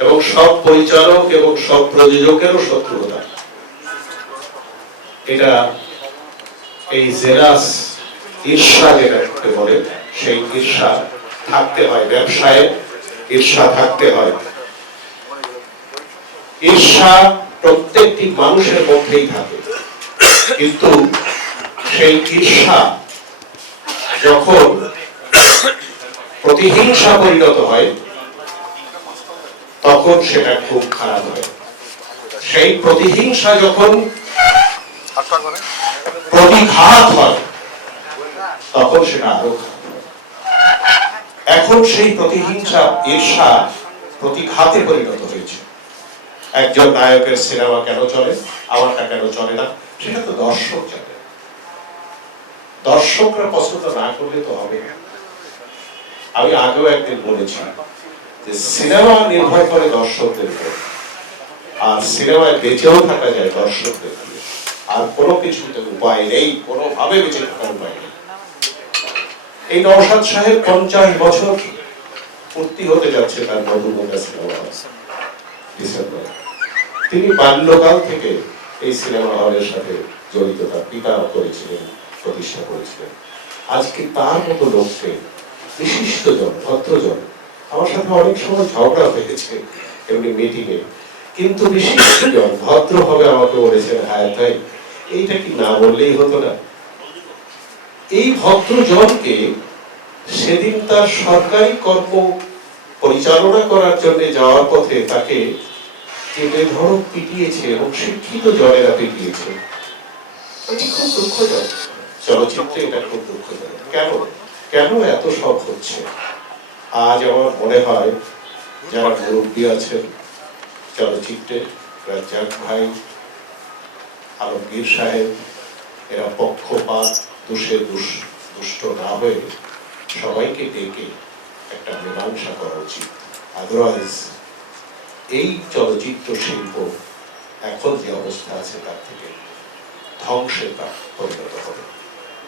এবং সব পরিচালক এবং সব প্রযোজকেরও শত্রুতা। এটা এই জেলাস ঈর্ষা যেটাকে বলে, সেই ঈর্ষা থাকতে হয় ব্যবসায়ে, ঈর্ষা থাকতে হয়। ঈর্ষা প্রত্যেকটি মানুষের মধ্যেই থাকে। কিন্তু সেই ঈর্ষা যখন প্রতিহিংসা পরিণত হয় তখন সেটা খুব খারাপ হয়। সেই প্রতিহিংসা যখন প্রতিঘাত হয়, তখন সেটা আরও এখন সেই প্রতিহিংসা, ঈর্ষা প্রতিঘাতে পরিণত হয়েছে। একজন নায়কের সিনেমা কেন চলে, আমারটা কেন চলে না, সেটা তো দর্শক জানে। দর্শকরা পছন্দ না করলে তো হবে। আমি আগেও একদিন বলেছি যে সিনেমা নির্ভর করে দর্শকদের উপর। আর সিনেমায় বেঁচেও থাকা যায় দর্শকদের আর কোনো কিছুতে উপায় নেই, কোনোভাবে বেঁচে থাকার উপায় নেই। এই নওশাদ সাহেব পঞ্চাশ বছর পূর্তি হতে যাচ্ছে তার মধুমতা সিনেমা ডিসেম্বরে। তিনি বাল্যকাল থেকে এই সিনেমা হলের সাথে জড়িত। তার পিতা করেছিলেন, প্রতিষ্ঠা করেছিলেন। আজকে তার মতো লোককে বিশিষ্টজন ভদ্রজন আমার সাথে অনেক সময় ঝগড়া হয়েছে এমনি মিটিংয়ে কিন্তু বিশিষ্ট জন ভদ্র হবে আমাকে বলেছেন হায়াত ভাই, এইটা কি না বললেই হতো না? এই ভদ্রজনকে সেদিন তার সরকারি কর্ম পরিচালনা করার জন্য যাওয়ার পথে তাকে যে বেধড়ক পিটিয়েছে এবং শিক্ষিত জনেরা পিটিয়েছে। খুব দুঃখজনক। চলচ্চিত্রে এটা খুব দুঃখজনক। কেন? কেন এত সব হচ্ছে? আজ আমার মনে হয় যারা মুরব্বী আছেন চলচ্চিত্রে রাজ্জাক ভাই, আলমগীর সাহেব, এরা পক্ষপাত, দোষে দুষ, দুষ্ট না হয়ে সবাইকে ডেকে একটা মীমাংসা করা উচিত। আদারওয়াইজ এই চলচ্চিত্র শিল্প এখন যে অবস্থা আছে তার থেকে ধ্বংসের পরিণত হবে।